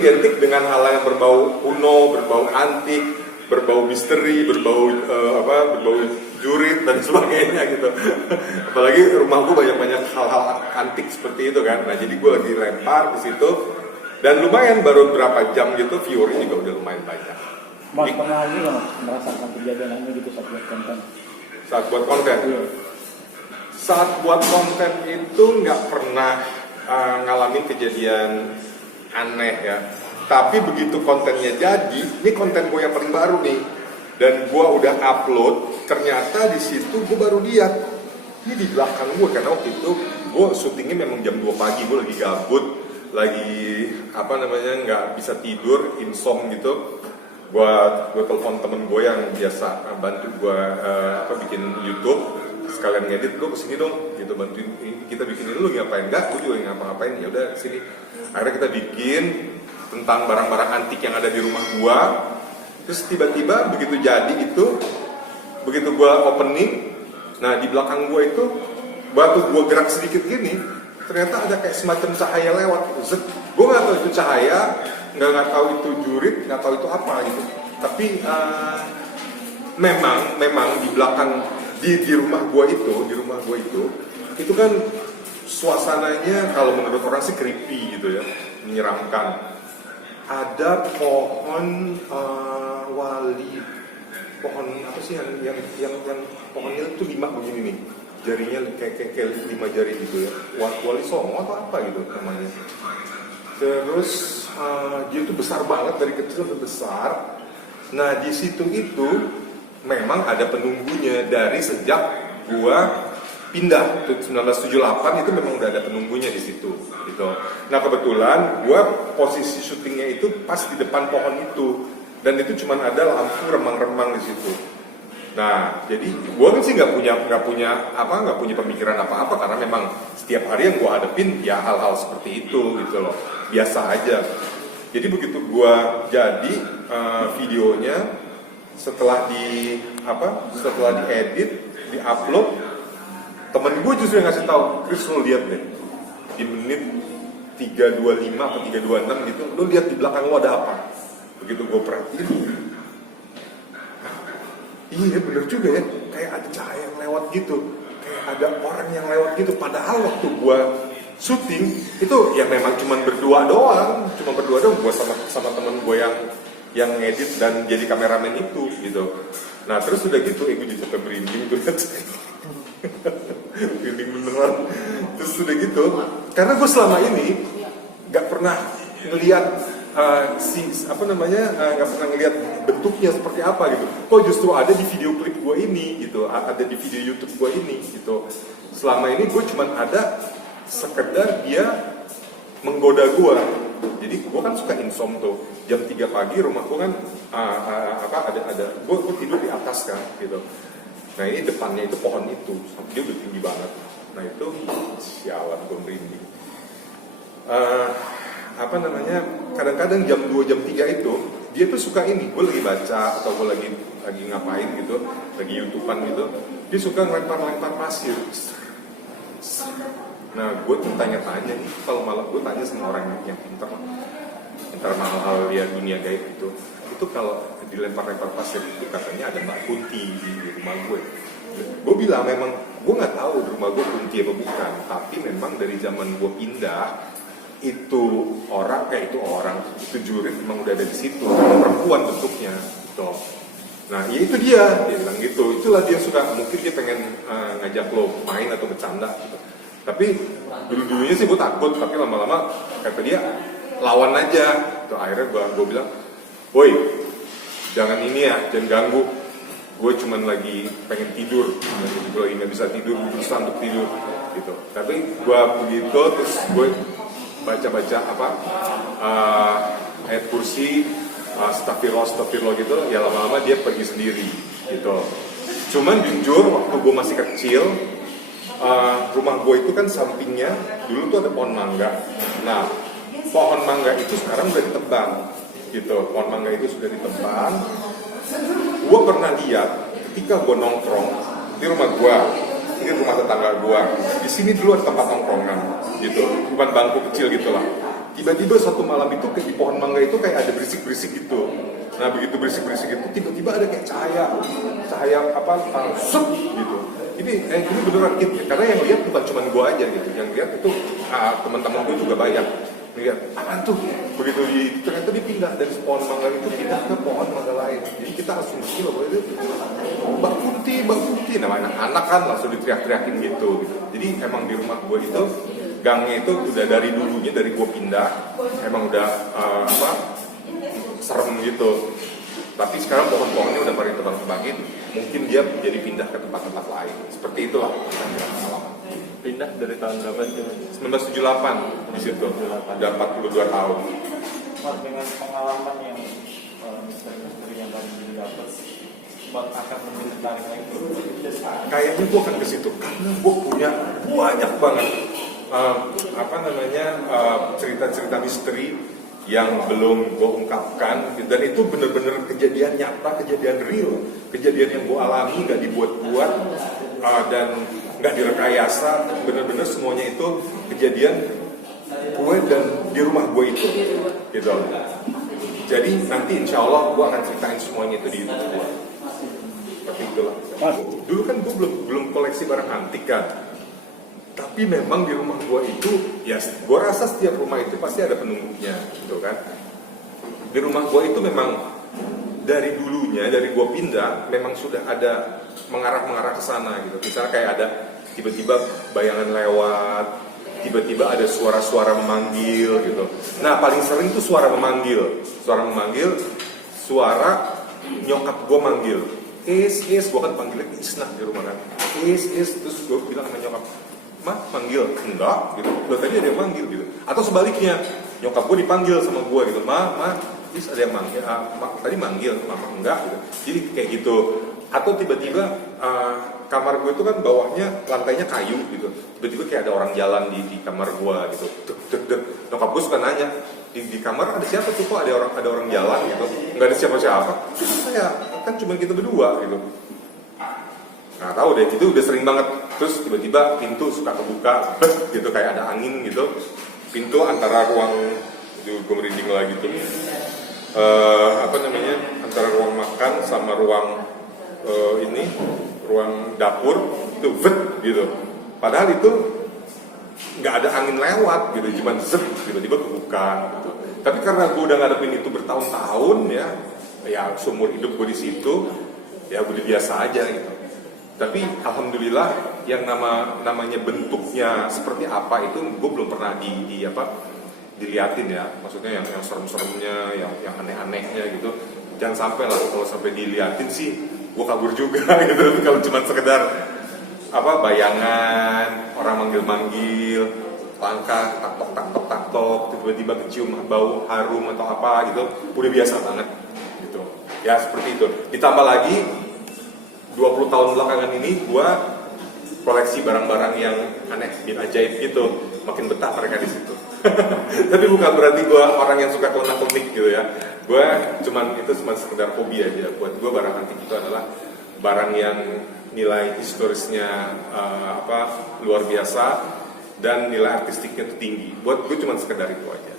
identik dengan hal yang berbau kuno, berbau antik, berbau misteri, berbau berbau jurit dan sebagainya gitu. Apalagi rumah gue banyak hal-hal antik seperti itu kan. Nah jadi gue lagi lempar di situ dan lumayan baru berapa jam gitu viewernya juga udah lumayan banyak. Mas pernah ini nggak merasakan kejadian ini gitu saat buat konten? Saat buat konten? Iya. Saat buat konten itu nggak pernah ngalamin kejadian aneh ya. Tapi begitu kontennya jadi, ini konten gue yang paling baru nih, dan gue udah upload, ternyata di situ gue baru lihat ini di belakang gue, karena waktu itu gue syutingnya memang jam 2 pagi, gue lagi gabut, lagi nggak bisa tidur, insomnia gitu. Gue telepon temen gue yang biasa bantu gue bikin YouTube, sekalian ngedit, lo kesini dong, gitu bantuin kita bikin ini. Lu ngapain? Enggak, gue juga ngapa-ngapain. Ya udah sini. Akhirnya kita bikin tentang barang-barang antik yang ada di rumah gua. Terus tiba-tiba begitu jadi itu, begitu gua opening, nah di belakang gua itu, waktu gua gerak sedikit gini, ternyata ada kayak semacam cahaya lewat gitu. Gua nggak tahu itu cahaya, nggak tahu itu jurit, nggak tahu itu apa gitu. Tapi memang di belakang di rumah gua itu kan suasananya kalau menurut orang sih creepy gitu ya, menyeramkan. Ada pohon wali, pohon apa sih yang pohonnya itu 5 begini nih, jarinya kayak 5 jari gitu ya, wali songo atau apa gitu namanya. Terus dia itu besar banget, dari kecil ke besar. Nah di situ itu memang ada penunggunya dari sejak gua pindah 1978 itu memang udah ada penunggunya di situ gitu. Nah kebetulan gue posisi syutingnya itu pas di depan pohon itu, dan itu cuma ada lampu remang-remang di situ. Nah jadi gue kan sih nggak punya pemikiran apa-apa, karena memang setiap hari yang gue hadapin ya hal-hal seperti itu gitu loh, biasa aja. Jadi begitu gue jadi videonya, setelah diedit, diupload, temen gue justru yang ngasih tahu, Chris lo lihat deh di menit 3:25 atau 3:26 gitu, lo lihat di belakang lo ada apa. Begitu gue perhatiin, iya bener juga ya, kayak ada cahaya yang lewat gitu, kayak ada orang yang lewat gitu. Padahal waktu gue syuting itu ya memang cuma berdua doang gue sama temen gue yang ngedit dan jadi kameramen itu gitu. Nah terus udah gitu gue jadi sampai merinding tuh merinding beneran. Terus udah gitu, karena gue selama ini nggak pernah ngelihat nggak pernah ngelihat bentuknya seperti apa gitu. Kok justru ada di video klip gue ini gitu, ada di video YouTube gue ini gitu. Selama ini gue cuman ada sekedar dia menggoda gue. Jadi gue kan suka insom tuh, jam 3 pagi rumah gue kan gue tidur di atas kan gitu. Nah ini depannya itu pohon itu, dia udah tinggi banget. Nah itu sialan gue merinding. Kadang-kadang jam 2, jam 3 itu dia tuh suka ini, gue lagi baca atau gue lagi ngapain gitu, lagi YouTubean gitu, dia suka ngelempar pasir. Nah gue tuh tanya-tanya nih, kalau malam gue tanya sama orang yang pintar hal-hal ya dunia gaib gitu, itu kalau dilempar-lempar pasir itu katanya ada Mbak Kunti di rumah gue. Gue bilang memang gue nggak tahu di rumah gue Kunti apa bukan, tapi memang dari zaman gue pindah itu itu jurit memang udah ada di situ, perempuan bentuknya gitu. Nah ya itu dia bilang gitu, itulah dia suka, mungkin dia pengen ngajak lo main atau bercanda gitu. Tapi dulunya sih gue takut, tapi lama-lama kata dia lawan aja. Tuh akhirnya gue bilang, woi jangan ini ya, jangan ganggu. Gue cuman lagi pengen tidur, gue lagi nggak bisa tidur, berusaha untuk tidur gitu. Tapi gue begitu, terus gue baca ayat kursi, astagfirullah gitu. Ya lama-lama dia pergi sendiri gitu. Cuman jujur waktu gue masih kecil, rumah gue itu kan sampingnya dulu tuh ada pohon mangga. Nah pohon mangga itu sekarang udah ditebang gitu. Pohon mangga itu sudah ditebang. Gue pernah lihat ketika gue nongkrong di rumah gue, ini rumah tetangga gue, di sini dulu ada tempat nongkrongan gitu, bukan bangku kecil gitulah. tiba-tiba satu malam itu di pohon mangga itu kayak ada berisik-berisik gitu. Nah begitu berisik-berisik itu tiba-tiba ada kayak cahaya apa sup gitu. Ini beneran gitu ya. Karena yang lihat bukan cuma gua aja gitu, yang lihat itu teman-teman gua juga banyak. Lihat apaan tuh? Begitu ternyata dipindah dari pohon mangga itu pindah ke pohon mangga lain. Jadi kita asumsi bahwa itu Mbak Kunti. Nah anak-anak kan langsung diteriak-teriakin gitu. Jadi emang di rumah gua itu gangnya itu udah dari dulunya dari gua pindah emang udah serem gitu. Tapi sekarang pohon-pohonnya udah pada tebang-tebangin, mungkin dia jadi pindah ke tempat-tempat lain. Seperti itulah. Pindah dari tahun berapa itu? 1978 di situ. Udah 42 tahun. Mas, dengan pengalaman yang misteri yang tadi dapat, Bang akan lebih tertarik lagi. Kayaknya gue akan ke situ karena gue punya banyak banget cerita-cerita misteri yang belum gue ungkapkan, dan itu bener-bener kejadian nyata, kejadian real, kejadian yang gue alami, nggak dibuat-buat dan nggak direkayasa, bener-bener semuanya itu kejadian gue dan di rumah gue itu, gitu. Jadi nanti insya Allah gue akan ceritain semuanya itu di YouTube gue. Seperti itulah. Dulu kan gue belum koleksi barang antik kan. Tapi memang di rumah gue itu, ya gue rasa setiap rumah itu pasti ada penunggunya, gitu kan. Di rumah gue itu memang dari dulunya, dari gue pindah, memang sudah ada mengarah ke sana gitu. Misalnya kayak ada tiba-tiba bayangan lewat, tiba-tiba ada suara-suara memanggil gitu. Nah paling sering tuh suara memanggil, suara nyokap gue manggil. Is, gue kan panggilnya Isnah di rumah kan. Is, terus gue bilang sama nyokap, "Ma, manggil?" "Enggak," gitu. "Loh tadi ada yang manggil," gitu. Atau sebaliknya, nyokap gue dipanggil sama gue gitu, "Ma, Is ada yang manggil, tadi manggil, Mama enggak," gitu. Jadi kayak gitu. Atau tiba-tiba kamar gue itu kan bawahnya lantainya kayu gitu. Tiba-tiba kayak ada orang jalan di kamar gue gitu. Dek. Nyokap gue suka nanya, di kamar ada siapa tuh, kok ada orang jalan gitu. Enggak ada siapa-siapa. Terus saya kan cuma kita berdua gitu. Nah tahu deh, itu udah sering banget. Terus tiba-tiba pintu suka kebuka, gitu kayak ada angin gitu. Pintu antara ruang, itu gue merinding lagi tuh. Antara ruang makan sama ruang ruang dapur itu gitu. Padahal itu nggak ada angin lewat gitu, cuma tiba-tiba kebuka gitu. Tapi karena gue udah ngadepin itu bertahun-tahun ya seumur hidup gue di situ, ya udah biasa aja gitu. Tapi alhamdulillah yang namanya bentuknya seperti apa itu gue belum pernah diliatin ya. Maksudnya yang serem-seremnya, yang aneh-anehnya gitu. Jangan sampai lah, kalau sampai diliatin sih gue kabur juga gitu. Kalau cuma sekedar bayangan orang manggil-manggil, langkah taktok, tiba-tiba kecium bau harum atau apa gitu, udah biasa banget gitu. Ya seperti itu. Ditambah lagi 20 tahun belakangan ini gue koleksi barang-barang yang aneh, ajaib gitu. Makin betah mereka di situ. Tapi bukan berarti gue orang yang suka klinik gitu ya. Gue cuma sekedar hobi aja. Buat gue barang antik itu adalah barang yang nilai historisnya luar biasa dan nilai artistiknya itu tinggi. Buat gue cuma sekedar itu aja.